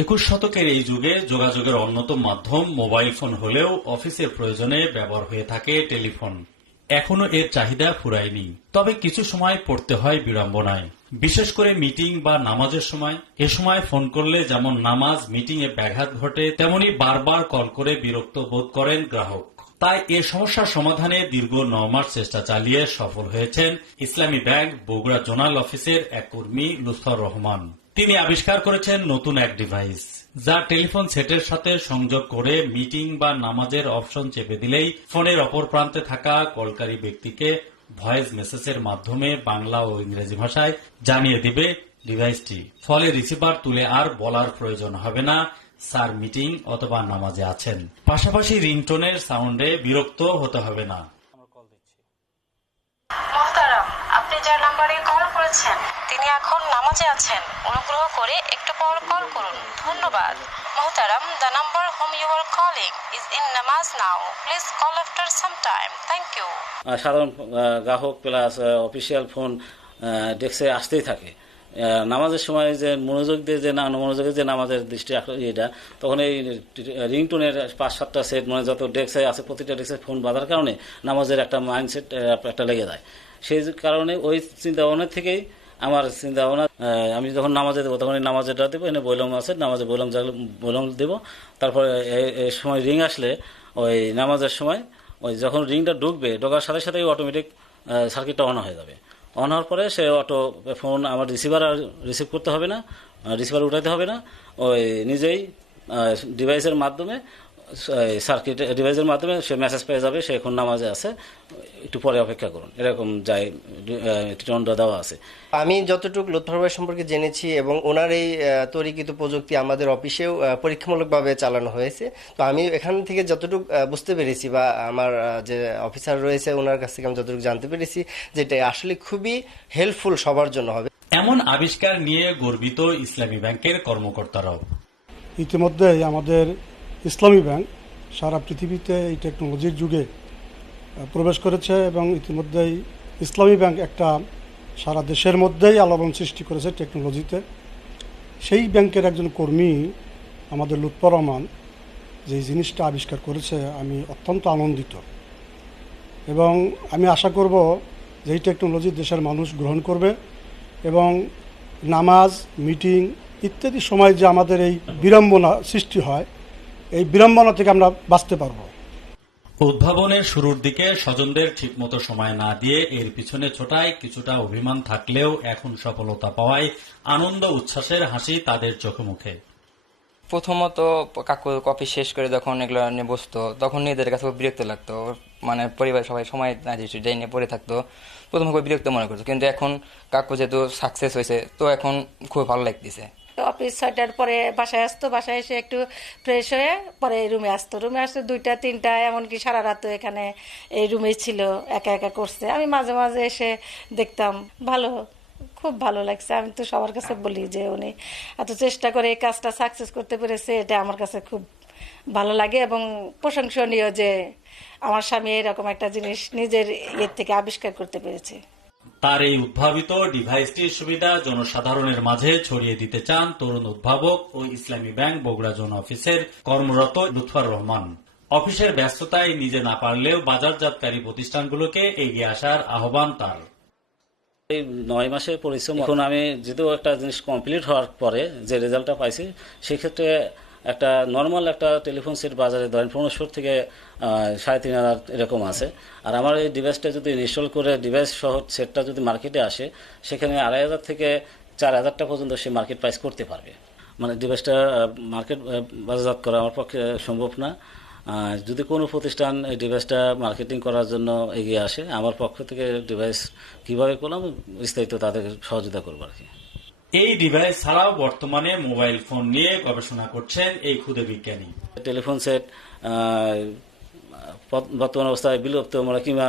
21 শতকের এই যুগে যোগাযোগের অন্যতম মাধ্যম মোবাইল ফোন হলেও অফিসের প্রয়োজনে ব্যবহার হয়ে থাকে টেলিফোন। এখনো এর চাহিদা ফুরায়নি, তবে কিছু সময় পড়তে হয় বিড়ম্বনায়, বিশেষ করে মিটিং বা নামাজের সময়। এ সময় ফোন করলে যেমন নামাজ মিটিং এ ব্যাঘাত ঘটে, তেমনি বারবার কল করে বিরক্ত বোধ করেন গ্রাহক। তাই এ সমস্যার সমাধানে দীর্ঘ 9 মাস চেষ্টা চালিয়ে সফল হয়েছেন ইসলামী ব্যাংক বগুড়া জোনাল অফিসের এক কর্মী লুৎফর রহমান। তিনি আবিষ্কার করেছেন নতুন এক ডিভাইস, যা টেলিফোন সেটের সাথে সংযোগ করে মিটিং বা নামাজের অপশন চেপে দিলেই ফোনের অপর প্রান্তে থাকা কলকারী ব্যক্তিকে ভয়েস মেসেজের মাধ্যমে বাংলা ও ইংরেজি ভাষায় জানিয়ে দিবে ডিভাইসটি। ফলে রিসিভার তুলে আর বলার প্রয়োজন হবে না স্যার মিটিং অথবা নামাজে আছেন। পাশাপাশি রিংটোনের সাউন্ডে বিরক্ত হতে হবে না। মোহতারাম, আপনি যার নাম্বারে কল করেছেন তিনি এখন নামাজে আছেন। অনুগ্রহ করে একটু পর কল করুন। ধন্যবাদ। মোহতারাম, the number whom you are calling is in namaz now. Please call after some time. Thank you. সাধারণ গ্রাহক প্লাস অফিসিয়াল ফোন ডেস্কে আসতেই থাকে। নামাজের সময় যে মনোযোগ দিয়ে যে মনোযোগের যে নামাজের দৃষ্টি এটা, তখন এই রিংটোনের 5-7টা সেট মানে যত ডেস্কে আছে প্রতিটা ডেস্কে ফোন বাঁধার কারণে নামাজের একটা মাইন্ডসেট একটা লেগে যায়। সেই কারণে ওই চিন্তা ভাবনা থেকেই আমার চিন্তা ভাবনা, আমি যখন নামাজে দেবো তখন নামাজেরটা দেবো, এনে বললাম আছে নামাজে বললাম দেবো। তারপরে এই সময় রিং আসলে ওই নামাজের সময় ওই যখন রিংটা ঢোকার সাথে সাথেই অটোমেটিক সার্কিটটা অন হয়ে যাবে। অন হওয়ার পরে সে অটো ফোন আমার রিসিভার আর রিসিভ করতে হবে না, রিসিভার উঠাইতে হবে না, ওই নিজেই ডিভাইসের মাধ্যমে ডিভাইসের মাধ্যমে সে মেসেজ পেয়ে যাবে সে এখন নামাজে আছে, একটু পরে অপেক্ষা করুন, এরকম যাই টিটনটা দেওয়া আছে। আমি যতটুকু লুৎফর ভাই সম্পর্কে জেনেছি এবং ওনার এই তৈরিকৃত প্রযুক্তি আমাদের অফিসেও পরীক্ষামূলকভাবে চালানো হয়েছে। তো আমি এখান থেকে যতটুকু বুঝতে পেরেছি বা আমার যে অফিসার রয়েছে ওনার কাছ থেকে আমি যতটুকু জানতে পেরেছি যেটা আসলে খুবই হেল্পফুল সবার জন্য হবে। এমন আবিষ্কার নিয়ে গর্বিত ইসলামী ব্যাংকের কর্মকর্তারাও। ইতিমধ্যেই আমাদের ইসলামী ব্যাংক সারা পৃথিবীতে এই টেকনোলজির যুগে প্রবেশ করেছে এবং ইতিমধ্যেই ইসলামী ব্যাংক একটা সারা দেশের মধ্যেই আলোড়ন সৃষ্টি করেছে টেকনোলজিতে। সেই ব্যাংকের একজন কর্মী আমাদের লুৎফর রহমান যে জিনিসটা আবিষ্কার করেছে, আমি অত্যন্ত আনন্দিত এবং আমি আশা করব যে এই টেকনোলজি দেশের মানুষ গ্রহণ করবে এবং নামাজ মিটিং ইত্যাদি সময় যে আমাদের এই বিড়ম্বনা সৃষ্টি হয়, এই বিড়ম্বনা থেকে আমরা বাঁচতে পারবো। উদ্ভাবনের শুরুর দিকে স্বজনদের ঠিকমতো সময় না দিয়ে এর পিছনে ছোটায় কিছুটা অভিমান থাকলেও এখন সফলতা পাওয়ায় আনন্দ উচ্ছ্বাসের হাসি তাদের চোখে মুখে। প্রথমত কাকু কফি শেষ করে যখন এগুলো নিয়ে বসতো তখন নিজেদের কাছে বিরক্ত লাগতো, মানে পরিবার সবাই সময় না যাই নিয়ে পড়ে থাকতো, প্রথম খুব বিরক্ত মনে করতো। কিন্তু এখন কাকু যেহেতু সাকসেস হয়েছে তো এখন খুব ভালো লাগতেছে। অফিস 6টার পরে বাসায় আসতো, বাসায় এসে একটু ফ্রেশ হয়ে পরে রুমে আসতো, রুমে আসতো 2টা-3টা, এমনকি সারা রাত এখানে এই রুমে ছিল, একা একা করছে। আমি মাঝে মাঝে এসে দেখতাম, খুব ভালো লাগছে। আমি তো সবার কাছে বলি যে উনি এত চেষ্টা করে এই কাজটা সাকসেস করতে পেরেছে, এটা আমার কাছে খুব ভালো লাগে এবং প্রশংসনীয় যে আমার স্বামী এরকম একটা জিনিস নিজের ইয়ের থেকে আবিষ্কার করতে পেরেছে। তার এই উদ্ভাবিত ডিভাইসটির সুবিধা জনসাধারণের মাঝে ছড়িয়ে দিতে চান তরুণ উদ্ভাবক ও ইসলামী ব্যাংক বগুড়া জোন অফিসের কর্মরত লুৎফর রহমান। অফিসের ব্যস্ততায় নিজে না পারলেও বাজারজাতকারী প্রতিষ্ঠানগুলোকে এগিয়ে আসার আহ্বান তার। এই 9 মাসের পরিশ্রম এখন আমি যেহেতু একটা জিনিস কমপ্লিট হওয়ার পরে যে রেজাল্টটা পাইছি, সেক্ষেত্রে একটা নর্মাল একটা টেলিফোন সেট বাজারে ধরেন 1500 থেকে 3500 এরকম আছে। আর আমার এই ডিভাইসটা যদি ইনস্টল করে ডিভাইস সহ সেটটা যদি মার্কেটে আসে, সেখানে 2500 থেকে 4000 টাকা পর্যন্ত সে মার্কেট প্রাইস করতে পারবে। মানে ডিভাইসটা মার্কেট বাজারজাত করা আমার পক্ষে সম্ভব না। যদি কোনো প্রতিষ্ঠান এই ডিভাইসটা মার্কেটিং করার জন্য এগিয়ে আসে, আমার পক্ষ থেকে ডিভাইস কীভাবে করলাম বিস্তারিত তাদের সহযোগিতা করবো আর কি। এই ডিভাইস ছাড়াও বর্তমানে মোবাইল ফোন নিয়ে গবেষণা করছেন এই ক্ষুদে বিজ্ঞানী। টেলিফোন সেট বর্তমান অবস্থায় বিলুপ্ত মানে কিংবা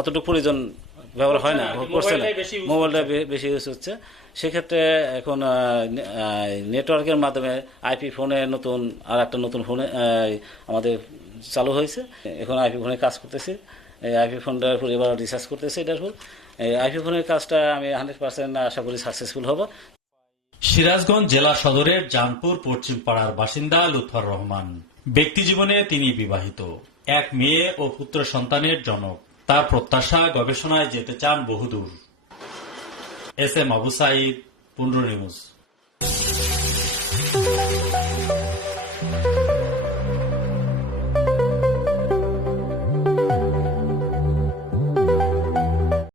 অতটুকু প্রয়োজন ব্যবহার হয় না, করছে না, মোবাইলটা বেশি ইউজ হচ্ছে। সেক্ষেত্রে এখন নেটওয়ার্কের মাধ্যমে আইপি ফোনে নতুন ফোনে আমাদের চালু হয়েছে। এখন আইপি ফোনে কাজ করতেছি, এই আইপি ফোনটার উপর এবার রিসার্চ করতেছি। এটার উপর এই আইপি ফোনের কাজটা আমি 100% আশা করি সাকসেসফুল হব। সিরাজগঞ্জ জেলা সদরের জানপুর পশ্চিম পাড়ার বাসিন্দা লুৎফর রহমান। ব্যক্তিজীবনে তিনি বিবাহিত, এক মেয়ে ও পুত্র সন্তানের জনক। তার প্রত্যাশা, গবেষণায় যেতে চান বহুদূর। S M Abu Sayeed, 15 news.